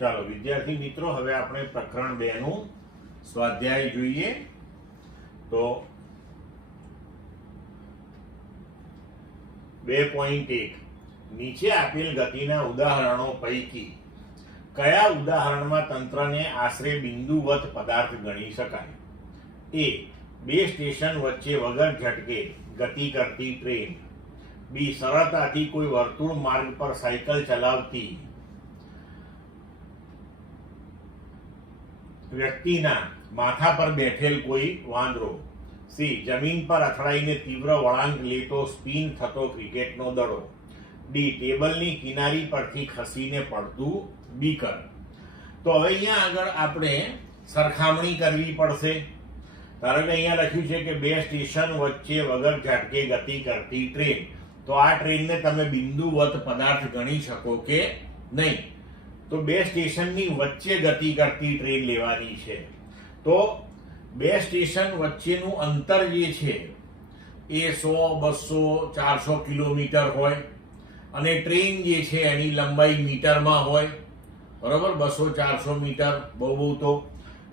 ચાલો વિદ્યાર્થી મિત્રો, હવે આપણે પ્રકરણ 2 નું સ્વાધ્યાય જોઈએ. તો 2.1 નીચે આપેલ ગતિના ઉદાહરણો પૈકી કયા ઉદાહરણમાં તંત્રને આશરે બિંદુવત પદાર્થ ગણી શકાય? એ, બે સ્ટેશન વચ્ચે વગર ઝટકે ગતિ કરતી ટ્રેન. બી, સરળતાથી કોઈ વર્તુળ માર્ગ પર સાયકલ ચલાવતી વ્યક્તિના માથા પર બેઠેલ કોઈ વાંદરો. સી, જમીન પર અથડાઈને તીવ્ર વળાંક લેતો સ્પિન થતો ક્રિકેટનો દડો. ડી, ટેબલની કિનારી પરથી ખસીને પડતું બીકર. તો હવે અહીંયા આગળ આપણે સરખામણી કરવી પડશે. ધારો કે અહીંયા લખ્યું છે કે બે સ્ટેશન વચ્ચે વગર ઝાટકે ગતિ કરતી ટ્રેન. તો આ ટ્રેનને તમે બિંદુવત પદાર્થ ગણી શકો કે નહીં? તો બે સ્ટેશનની વચ્ચે ગતિ કરતી ટ્રેન લેવાની છે. તો બે સ્ટેશન વચ્ચેનું અંતર જે છે એ 100, 200, 400 કિલોમીટર હોય અને ટ્રેન જે છે એની લંબાઈ મીટરમાં હોય. બરોબર, 200-400 મીટર બહુ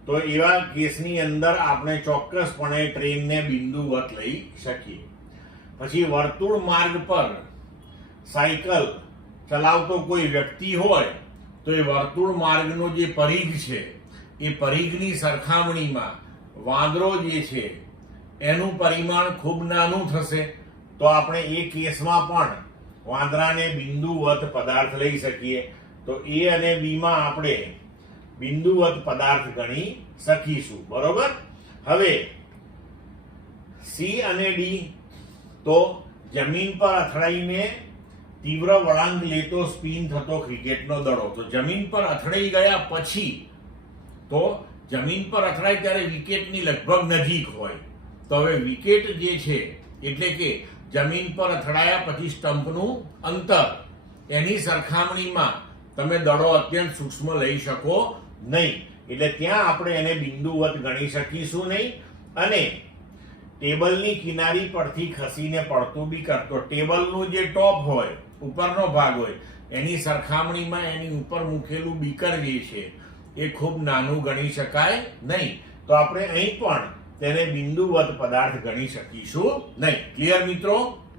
તો એવા કેસની અંદર આપણે ચોક્કસપણે ટ્રેનને બિંદુવત લઈ શકીએ. પછી વર્તુળ માર્ગ પર સાયકલ ચલાવતો કોઈ વ્યક્તિ હોય તો એ વર્તુળ માર્ગનો જે પરિઘ છે એ પરિઘની સરખામણીમાં વાંદરો જે છે એનું પરિમાણ ખૂબ નાનું થશે. તો આપણે એ કેસમાં પણ વાંદરાને બિંદુવત પદાર્થ લઈ શકીએ. તો એ અને બી માં આપણે બિંદુવત પદાર્થ ગણી શકીશું. બરોબર. હવે સી અને ડી, તો જમીન પર અથડાઈને તીવ્ર વળાંક લેતો સ્પિન થતો ક્રિકેટનો દડો. તો જમીન પર અથડાઈ ગયા પછી, તો જમીન પર અથડાય ત્યારે વિકેટની લગભગ નજીક હોય. તો હવે વિકેટ જે છે એટલે કે જમીન પર અથડાયા પછી સ્ટમ્પનું અંતર, એની સરખામણીમાં તમે દડો અત્યંત સૂક્ષ્મ લઈ શકો નહીં. એટલે ત્યાં આપણે એને બિંદુવત ગણી શકીશું નહીં. અને ટેબલની કિનારી પરથી ખસીને પડતું બીકર, તો ટેબલનું જે ટોપ હોય, ઉપરનો ભાગ હોય, એની સરખામણીમાં એની ઉપર મૂકેલું બીકર જે છે એ ખૂબ નાનું ગણી શકાય નહીં. તો આપણે અહીં પણ તેને બિંદુવત પદાર્થ ગણી શકીશું નહીં. ક્લિયર મિત્રો?